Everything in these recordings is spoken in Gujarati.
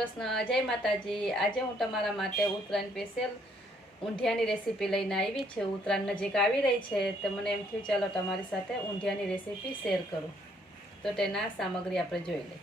કૃષ્ણ જય માતાજી. આજે હું તમારા માટે ઉત્તરાયણ સ્પેશિયલ ઊંધિયાની રેસીપી લઈને આવી છે. ઉત્તરાયણ નજીક આવી રહી છે, તો મને એમ થયું ચાલો તમારી સાથે ઊંધિયાની રેસીપી શેર કરું. તો તેના સામગ્રી આપણે જોઈ લઈએ.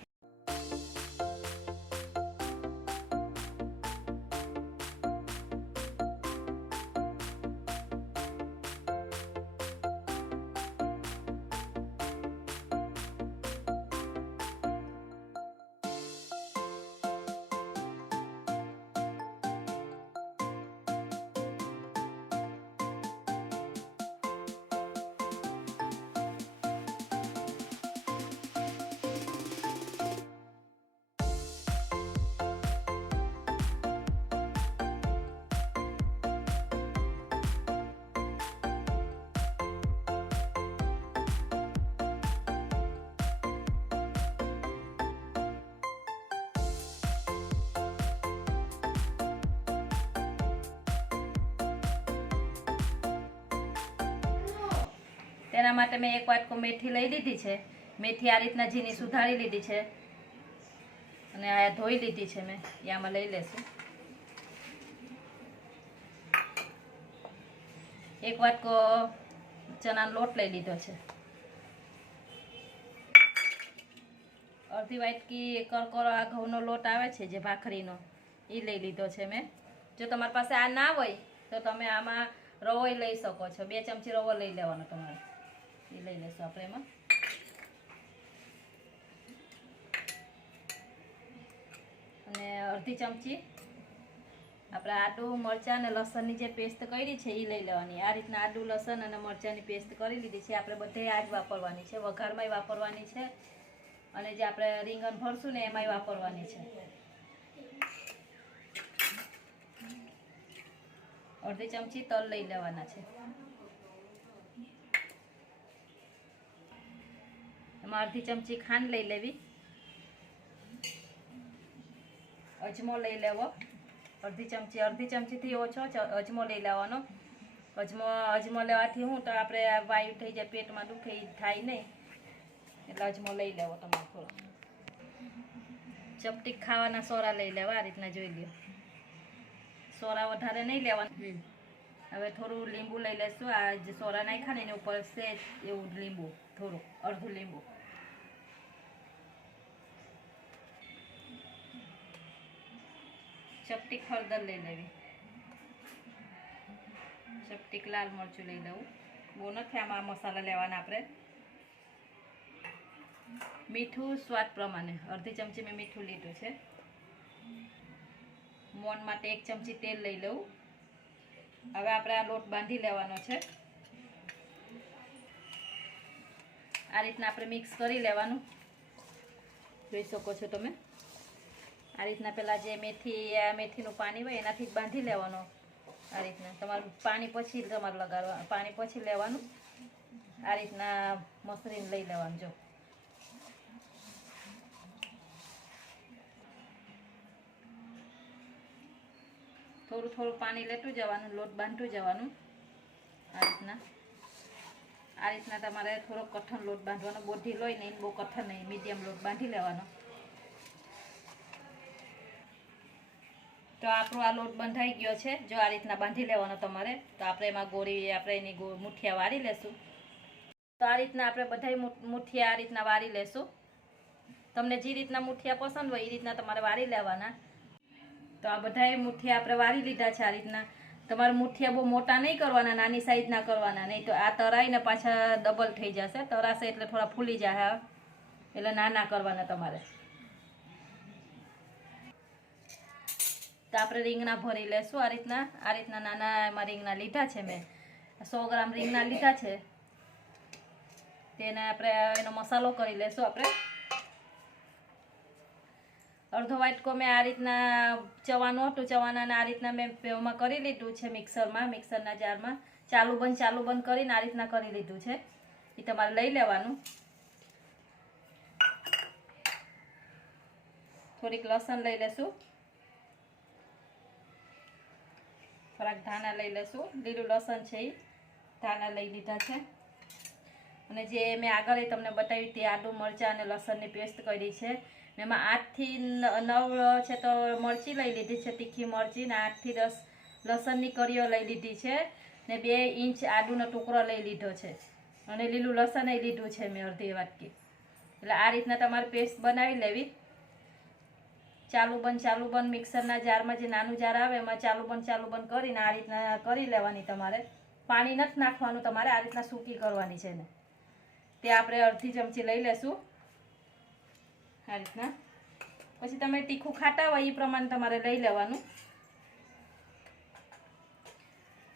તેના માટે મેં એક વાટકો મેથી લઈ લીધી છે. મેથી આ રીતના ઝીણી સુધારી લીધી છે. અને આ ધોઈ લીધી છે મેં. એ આમાં લઈ લેશું. એક વાટકો ચણાનો લોટ લઈ લીધો છે. અડધી વાટકી કરકરો આ ઘઉંનો લોટ આવે છે જે ભાખરીનો એ લઈ લીધો છે મેં. જો તમારી પાસે આ ના હોય, તો તમે આમાં રવો લઈ શકો છો. બે ચમચી રવો લઈ લેવાનો તમારે. એ લઈ લેશું આપણે એમાં. અને અડધી ચમચી આપણે આદુ, મરચાં અને લસણની જે પેસ્ટ કરી છે એ લઈ લેવાની. આ રીતના આદું, લસણ અને મરચાંની પેસ્ટ કરી લીધી છે. આપણે બધે આ વાપરવાની છે. વઘારમાંય વાપરવાની છે. અને જે આપણે રીંગણ ભરશું ને એમાંય વાપરવાની છે. અડધી ચમચી તલ લઈ લેવાના છે. એમાં અડધી ચમચી ખાંડ લઈ લેવી. અજમો લઈ લેવો. અડધી ચમચી અડધી ચમચીથી ઓછો અજમો લઈ લેવાનો. અજમો અજમો લેવાથી હું તો આપણે વાયુ થઈ જાય પેટમાં દુખે થાય નહીં. એટલે અજમો લઈ લેવો તમારે થોડો. ચપટી ખાવાના સોરા લઈ લેવા આ રીતના જોઈ લ્યો. સોરા વધારે નહીં લેવાના. હવે થોડું લીંબુ લઈ લેશું. આ જે સોરા નાખ્યા ને એની ઉપર સેજ એવું લીંબુ થોડું અડધું લીંબુ. ચપટીક હળદર લઈ લેવી. ચપટીક લાલ મરચું લઈ લેવું બહુ નથી આમાં મસાલા લેવાના આપણે. મીઠું સ્વાદ પ્રમાણે. અડધી ચમચી મેં મીઠું લીધું છે. મોન માટે એક ચમચી તેલ લઈ લઉં. હવે આપણે આ લોટ બાંધી લેવાનો છે. આ રીતના આપણે મિક્સ કરી લેવાનું. જોઈ શકો છો તમે. આ રીતના પહેલાં જે મેથી મેથીનું પાણી હોય એનાથી બાંધી લેવાનો. આ રીતના. તમારું પાણી પછી તમારે લગાડવા, પાણી પછી લેવાનું. આ રીતના મસરીને લઈ લેવાનું, જો. થોડું થોડું પાણી લેતું જવાનું, લોટ બાંધતું જવાનું. આ રીતના. આ રીતના તમારે થોડો કઠણ લોટ બાંધવાનો. બહુ ઢીલો નહીં, બહુ કઠણ નહીં, મીડિયમ લોટ બાંધી લેવાનો. તો આપણો આ લોટ બંધાઈ ગયો છે. જો આ રીતના બાંધી લેવાનો તમારે, તો આપણે એમાં ગોળી, આપણે એની મુઠિયા વાળી લેશું. તો આ રીતના આપણે મુઠ- મુઠિયા આ રીતના વાળી લેશું. તમને જે રીતના મુઠિયા પસંદ હોય એ રીતના તમારે વાળી લેવાના. તો આ બધાય મુઠિયા આપણે વાળી લીધા છે આ રીતના. તમારે મુઠિયા બહુ મોટા નહીં કરવાના, નાની સાઈઝના કરવાના. નહીં તો આ તરાઈને પાછા ડબલ થઈ જશે. તરાશે એટલે થોડા ફૂલી જાય એટલે નાના કરવાના તમારે. આપણે રીંગણા ભરી લેશું. આ રીતના આ રીતના નાના એમાં રીંગણા લીધા છે મેં. સો ગ્રામ રીંગણા લીધા છે. તેને આપણે એનો મસાલો કરી લેશું આપણે. અડધો વાટકો મેં આ રીતના ચવાનું હતું. ચવાનાને આ રીતના મેં પેવમાં કરી લીધું છે મિક્સરમાં, મિક્સરના જારમાં. ચાલુ બંધ ચાલુ બંધ કરીને આ રીતના કરી લીધું છે. એ તમારે લઈ લેવાનું. થોડીક લસણ લઈ લેશું. થોડાક ધાણા લઈ લઈશું. લીલું લસણ છે એ ધાણા લઈ લીધા છે. અને જે મેં આગળ તમને બતાવી તે આદુ, મરચાં અને લસણની પેસ્ટ કરી છે. મેં એમાં આઠથી નવ છે તો મરચી લઈ લીધી છે, તીખી મરચી ને આઠથી દસ લસણની કળીઓ લઈ લીધી છે. ને બે ઇંચ આદુનો ટુકડો લઈ લીધો છે. અને લીલું લસણ લીધું છે મેં અડધી વાટકી. એટલે આ રીતના તમારે પેસ્ટ બનાવી લેવી. ચાલુ બંધ ચાલુ બંધ, મિક્સરના જારમાં જે નાનું જાર આવે એમાં ચાલુ બંધ ચાલુ બંધ કરીને આ રીતના કરી લેવાની તમારે. પાણી નથી નાખવાનું તમારે, આ રીતના સૂકી કરવાની છે ને તે આપણે અડધી ચમચી લઈ લેશું. આ રીતના. પછી તમે તીખું ખાતા હોય એ પ્રમાણે તમારે લઈ લેવાનું.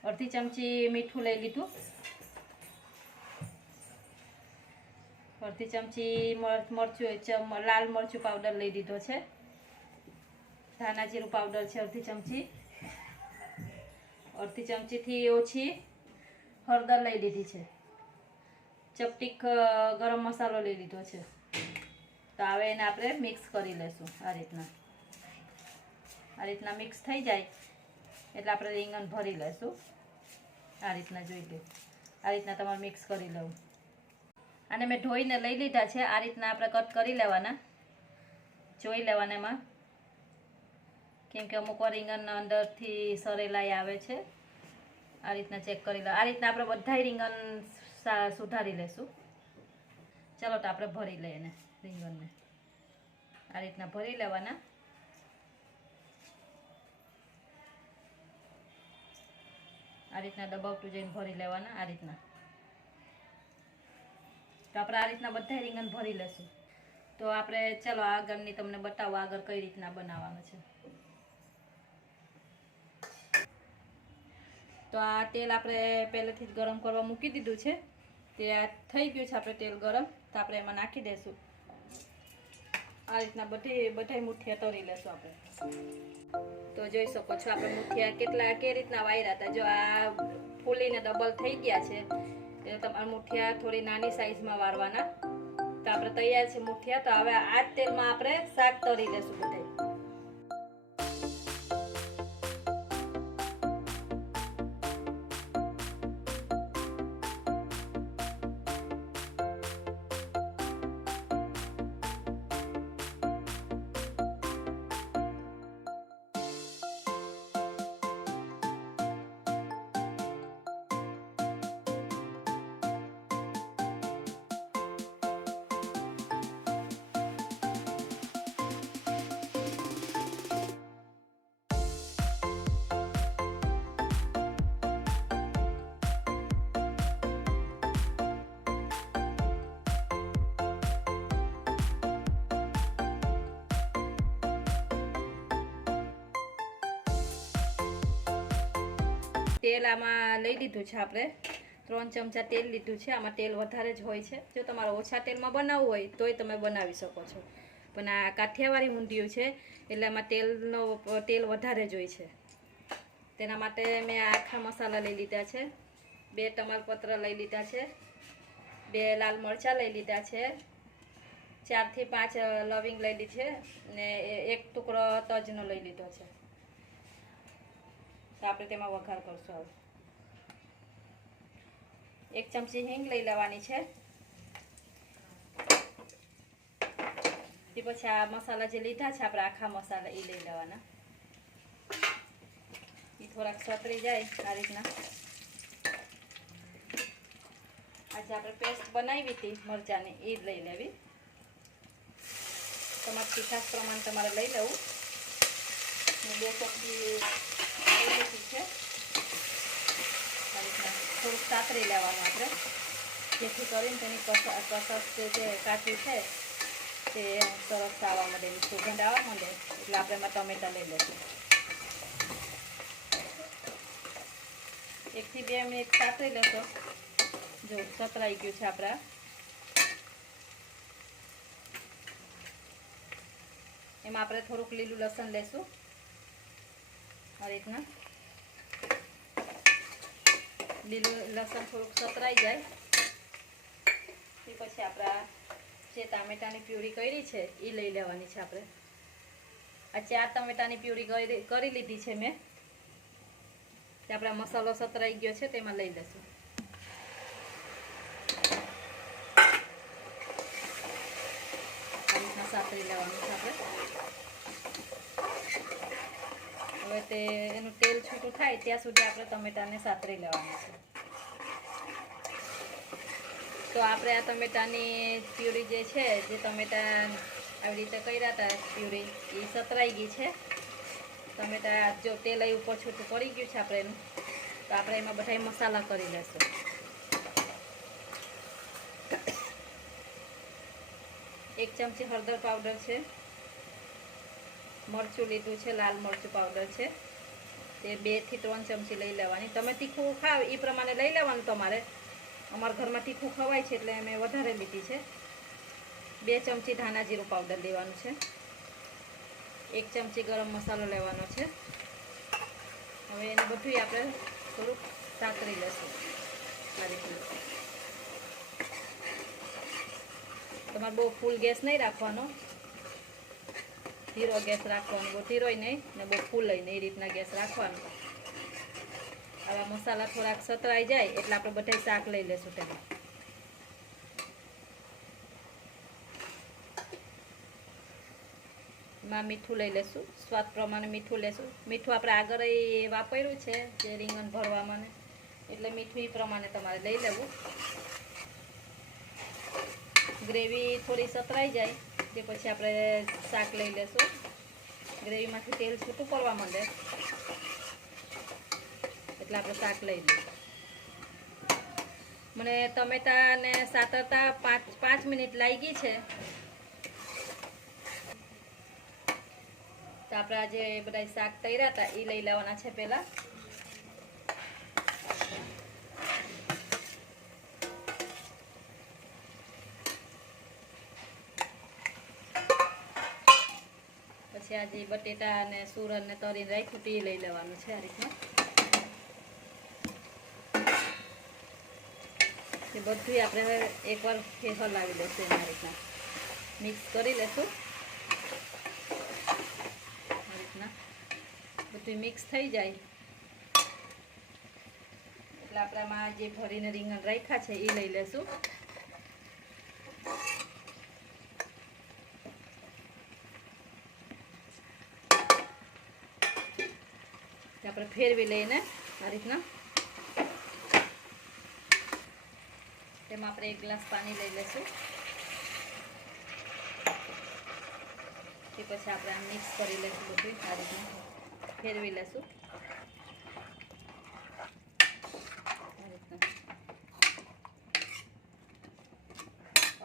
અડધી ચમચી મીઠું લઈ લીધું. અડધી ચમચી મર- મરચું લાલ મરચું પાવડર લઈ લીધો છે. ધાણા જીરું પાવડર છે, અડધી ચમચી. અડધી ચમચીથી ઓછી હળદર લઈ લીધી છે. ચપટીક ગરમ મસાલો લઈ લીધો છે. તો હવે એને આપણે મિક્સ કરી લઈશું આ રીતના. આ રીતના મિક્સ થઈ જાય એટલે આપણે રીંગણ ભરી લઈશું આ રીતના જોઈ લો. આ રીતના તમારે મિક્સ કરી લઉં અને મેં ધોઈને લઈ લીધા છે. આ રીતના આપણે કટ કરી લેવાના. જોઈ લેવાના એમાં. કેમ કે અમુક વાર રીંગણના અંદરથી સરેલાઈ આવે છે. આ રીતના ચેક કરી લો. આ રીતના આપણે બધાય રીંગણ સુધારી લેશું. ચલો તો આપણે ભરી લઈએ એને રીંગણને. આ રીતના ભરી લેવાના. આ રીતના દબાવતું જઈને ભરી લેવાના, આ રીતના. તો આપણે આ રીતના બધા રીંગણ ભરી લેશું. તો આપણે, ચલો આગળની તમને બતાવો આગળ કઈ રીતના બનાવવાનું છે. તો આ તેલ આપણે પહેલેથી જ ગરમ કરવા મૂકી દીધું છે. તે આ થઈ ગયું છે આપણે તેલ ગરમ. તો આપણે એમાં નાખી દઈશું આ રીતના બધી, બધાય મુઠિયા તળી લેશું આપણે. તો જોઈ શકો છો આપણે મુઠિયા કેટલા, કે રીતના વાયરા હતા. જો આ ફૂલીને ડબલ થઈ ગયા છે એટલે તમારા મુઠિયા થોડી નાની સાઈઝમાં વાળવાના. તો આપણે તૈયાર છે મુઠિયા. તો હવે આ જ તેલમાં આપણે શાક તળી લેશું બધાય તેલ આમાં લઈ લીધું છે આપણે. ત્રણ ચમચા તેલ લીધું છે. આમાં તેલ વધારે જ હોય છે. જો તમારે ઓછા તેલમાં બનાવવું હોય, તોય તમે બનાવી શકો છો. પણ આ કાઠિયાવાડી ઊંધિયું છે, એટલે આમાં તેલનો તેલ વધારે જ હોય છે. તેના માટે મેં આખા મસાલા લઈ લીધા છે. બે તમાલપત્ર લઈ લીધા છે. બે લાલ મરચાં લઈ લીધા છે. ચારથી પાંચ લવિંગ લઈ લીધી છે. ને એક ટુકડો તજનો લઈ લીધો છે. તો આપણે તેમાં વઘાર કરશું હવે. એક ચમચી હિંગ લઈ લેવાની છે. તે પછી આ મસાલા જે લીધા છે, આપણે આખા મસાલા એ લઈ લેવાના. એ થોડાક સતરી જાય આ રીતના. આજે આપણે પેસ્ટ બનાવી હતી મરચાંની એ જ લઈ લેવી. તમારા તીખાસ પ્રમાણે તમારે લઈ લેવું. બે ચમચી લઈ લીધી છે આ રીતના થોડુંક સાતરી લેવાનું આપણે જેથી કરીને તેની કસ, કસર જે છે કાચું છે, તે સરસ આવવા માંડે, એની સુગંધ આવવા માંડે. એટલે આપણે એમાં ટમેટા લઈ લઈશું. એકથી બે મિનિટ સાતરી લેશો. જો સતરાઈ ગયું છે આપણા. એમાં આપણે થોડુંક લીલું લસણ લેશું. આ રીતના. લીલું લસણ થોડુંક સતરાઈ જાય. એ પછી આપણા જે ટામેટાની પ્યુરી કરી છે, એ લઈ લેવાની છે આપણે. આ ચાર ટમેટાની પ્યુરી કરી લીધી છે મેં. જે આપણા મસાલો સતરાઈ ગયો છે, તેમાં લઈ લઈશું સાતરી લેવાનું છે. હવે તે એનું તેલ છૂટું થાય ત્યાં સુધી આપણે ટમેટાને સાતરી લેવાનું છે. તો આપણે આ ટમેટાની પ્યુરી જે છે, જે ટમેટા આવી રીતે કર્યા હતા પ્યુરી, એ સતરાઈ ગઈ છે. ટમેટા જો તેલ અહીં ઉપર છૂટું પડી ગયું છે આપણે એનું, તો આપણે એમાં બધા મસાલા કરી લેશું. એક ચમચી હળદર પાવડર છે. મરચું લીધું છે, લાલ મરચું પાવડર છે. તે બેથી ત્રણ ચમચી લઈ લેવાની. તમે તીખું ખાવ એ પ્રમાણે લઈ લેવાનું તમારે. અમારા ઘરમાં તીખું ખવાય છે એટલે મેં વધારે લીધી છે. બે ચમચી ધાણા જીરું પાવડર લેવાનું છે. એક ચમચી ગરમ મસાલો લેવાનો છે. હવે એને બધું આપણે થોડુંક સાતરી લેશું. આ તમારે બહુ ફૂલ ગેસ નહીં રાખવાનો. ધીરો ગેસ રાખવાનો, બહુ ધીરોય નહીં ને બહુ ફૂલય નહીં એ રીતના ગેસ રાખવાનો. આવા મસાલા થોડાક સતરાઈ જાય એટલે આપણે બધા શાક લઈ લેશું તેમાં. માં મીઠું લઈ લેશું, સ્વાદ પ્રમાણે મીઠું લેશું. મીઠું આપણે આગળ એ વાપર્યું છે જે રીંગણ ભરવામાં એટલે મીઠું એ પ્રમાણે તમારે લઈ લેવું. ગ્રેવી થોડી સતરાઈ જાય તે પછી આપણે શાક લઈ લેશું. ગ્રેવીમાંથી તેલ છૂટું પડવા માંડે. એટલે આપણે શાક લઈ લઈએ. મને ટમેટા ને સાતરતા પાંચ પાંચ મિનિટ લાગી છે. તો આપણે આજે બધા શાક તૈયાર હતા એ લઈ લેવાના છે પહેલાં. પછી આજે બટેટા અને સુરણ ને તરીને રાખ્યું તે લઈ લેવાનું છે આ રીતના. એ બધું આપણે હવે એકવાર ફેર લાવી દઈશું એના રીતના. મિક્સ કરી લેશું. આ રીતના. બધું મિક્સ થઈ જાય. એટલે આપણામાં જે ભરીને રીંગણ રાખ્યા છે એ લઈ લેશું. આપણે ફેરવી લઈને આ રીતના. તેમાં આપણે એક ગ્લાસ પાણી લઈ લઈશું. તે પછી આપણે આ મિક્સ કરી લઈશું બધું આ રીતના. ફેરવી લઈશું.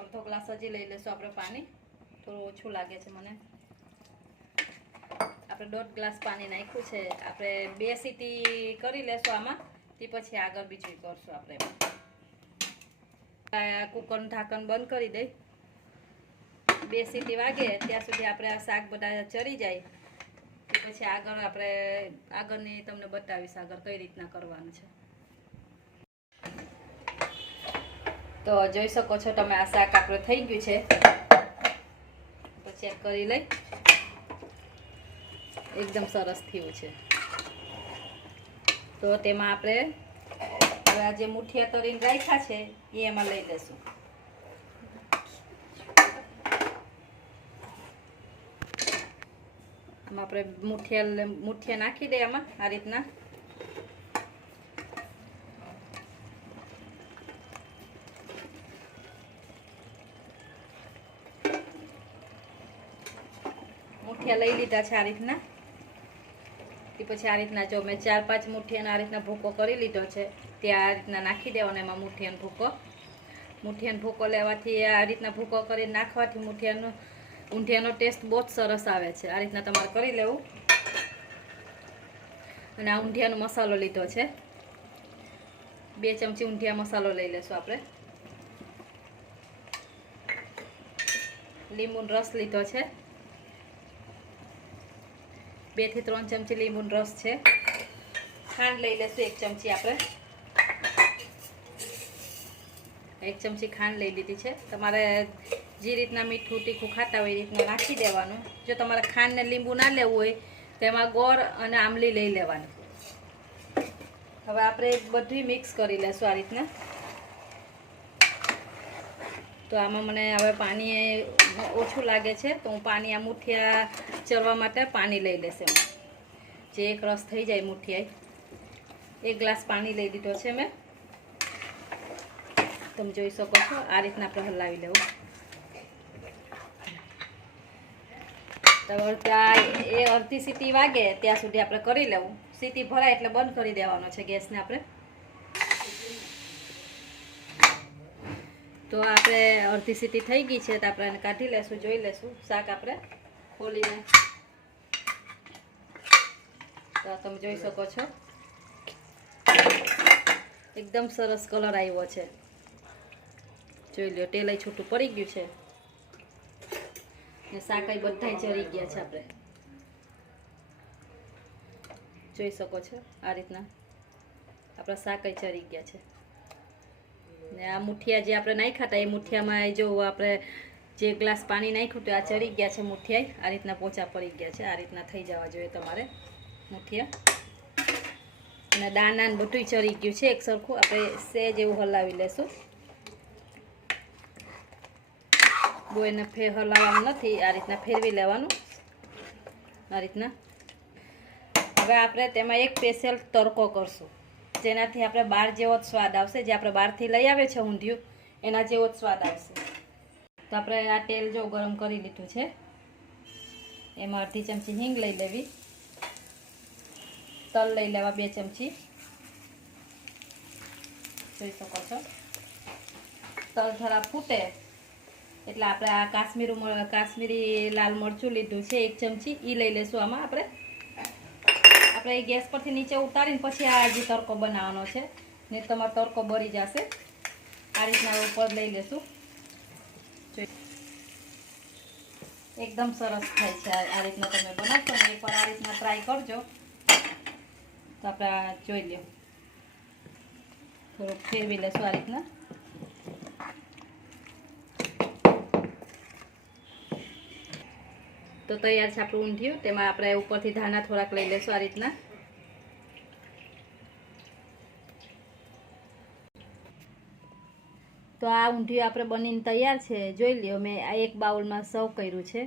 અડધો ગ્લાસ હજી લઈ લઈશું આપણે પાણી. થોડું ઓછું લાગે છે મને. આપણે દોઢ ગ્લાસ પાણી નાખ્યું છે. આપણે બે સીટી કરી લેશું આમાં, તે પછી આગળ બીજું કરશું આપણે. કુકરનું ઢાંકણ બંધ કરી દઈ. બે સીટી વાગે, ત્યાં સુધી આપણે આ શાક બધા ચરી જાય. તે પછી આગળ આપણે, આગળની તમને બતાવીશ આગળ કઈ રીતના કરવાનું છે. તો જોઈ શકો છો તમે આ શાક આપણે થઈ ગયું છે. ચેક કરી લઈ. એકદમ સરસ થયું છે. તો તેમાં આપણે હવે આ જે મુઠિયા તરીને રાખ્યા છે, એ એમાં લઈ લેશું આમાં આપણે મુઠિયા મુઠિયા નાખી દઈએ આમાં, આ રીતના. મુઠિયા લઈ લીધા છે આ રીતના. પછી આ રીતના જો મેં ચાર પાંચ મુઠ્ઠીયાનો આ રીતના ભૂકો કરી લીધો છે, તે આ રીતના નાખી દેવાનો એમાં મુઠ્ઠીયાનો ભૂકો. મુઠ્ઠીયાનો ભૂકો લેવાથી આ રીતના ભૂકો કરી નાખવાથી મુઠ્ઠીયાનો ઊંઠિયાનો ટેસ્ટ બહુ જ સરસ આવે છે. આ રીતના તમારે કરી લેવું. અને આ ઊંઠિયાનો મસાલો લીધો છે. બે ચમચી ઊંઠિયા મસાલો લઈ લેશું આપણે. લીંબુનો રસ લીધો છે. બેથી ત્રણ ચમચી લીંબુનો રસ છે. ખાંડ લઈ લેશું, એક ચમચી આપણે. એક ચમચી ખાંડ લઈ લીધી છે. તમારે જે રીતના મીઠું, તીખું ખાતા હોય એ રીતના નાખી દેવાનું. જો તમારે ખાંડને લીંબુ ના લેવું હોય તેમાં ગોળ અને આમલી લઈ લેવાની. હવે આપણે બધું મિક્સ કરી લેશું આ રીતના. તો આમાં મને હવે પાણી ઓછું લાગે છે, તો હું પાણી આ મુઠિયા ચરવા માટે પાણી લઈ લેશે જે એક રસ થઈ જાય મુઠિયાઈ એક ગ્લાસ પાણી લઈ દીધો છે મેં. તમે જોઈ શકો છો, આ રીતના આપણે હલાવી લેવું. તો ત્યાં એ અડધી સીટી વાગે, ત્યાં સુધી આપણે કરી લેવું. સીટી ભરાય એટલે બંધ કરી દેવાનો છે ગેસને આપણે. તો આપણે અડધી સીટી થઈ ગઈ છે તો આપણે એને કાઢી લેશું, જોઈ લેશું. શાક આપણે ખોલીને. તો તમે જોઈ શકો છો. એકદમ સરસ કલર આવ્યો છે. જોઈ લ્યો, ટેલાઈ છૂટું પડી ગયું છે. ને શાકાઈ બધાય ચડી ગયા છે આપણે. જોઈ શકો છો આ રીતના. આપણા શાકાઈ ચડી ગયા છે. ને આ મુઠિયા જે આપણે નાખ્યા હતા, એ મુઠિયામાં જો આપણે જે ગ્લાસ પાણી નાખ્યું તો આ ચડી ગયા છે મુઠિયા આ રીતના પોચા પડી ગયા છે. આ રીતના થઈ જવા જોઈએ તમારે મુઠિયા. અને દાના ને બધું ચડી ગયું છે એક સરખું. આપણે સેજ એવું હલાવી લેશું. બહુ એને ફેર હલાવવાનું નથી, આ રીતના ફેરવી લેવાનું. આ રીતના. હવે આપણે તેમાં એક સ્પેશિયલ તડકો કરશું. જેનાથી આપણે બહાર જેવો જ સ્વાદ આવશે. જે આપણે બહારથી લઈ આવે છે ઊંધિયું, એના જેવો જ સ્વાદ આવશે. તો આપણે આ તેલ જો ગરમ કરી લીધું છે, એમાં અડધી ચમચી હિંગ લઈ લેવી. તલ લઈ લેવા બે ચમચી. જોઈ શકો છો. તલ થોડા ફૂટે, એટલે આપણે આ કાશ્મીર કાશ્મીરી લાલ મરચું લીધું છે એક ચમચી એ લઈ લેશું આમાં આપણે. આપણે એ ગેસ પરથી નીચે ઉતારીને પછી આ જે તડકો બનાવવાનો છે, ને તમારો તડકો બળી જશે. આ રીતના ઉપર લઈ લેશું. એકદમ સરસ થાય છે આ રીતના તમે બનાવશો ને એકવાર આ રીતના ટ્રાય કરજો. તો આપણે જોઈ લો થોડુંક ફેરવી લેશું આ રીતના. તો તૈયાર છે, આપણું ઊંધિયું. તેમાં આપણે ઉપરથી ધાણા થોડાક લઈ લેશું આ રીતના. તો આ ઊંધિયું આપણે બનીને તૈયાર છે. જોઈ લ્યો, મેં આ એક બાઉલમાં સર્વ કર્યું છે.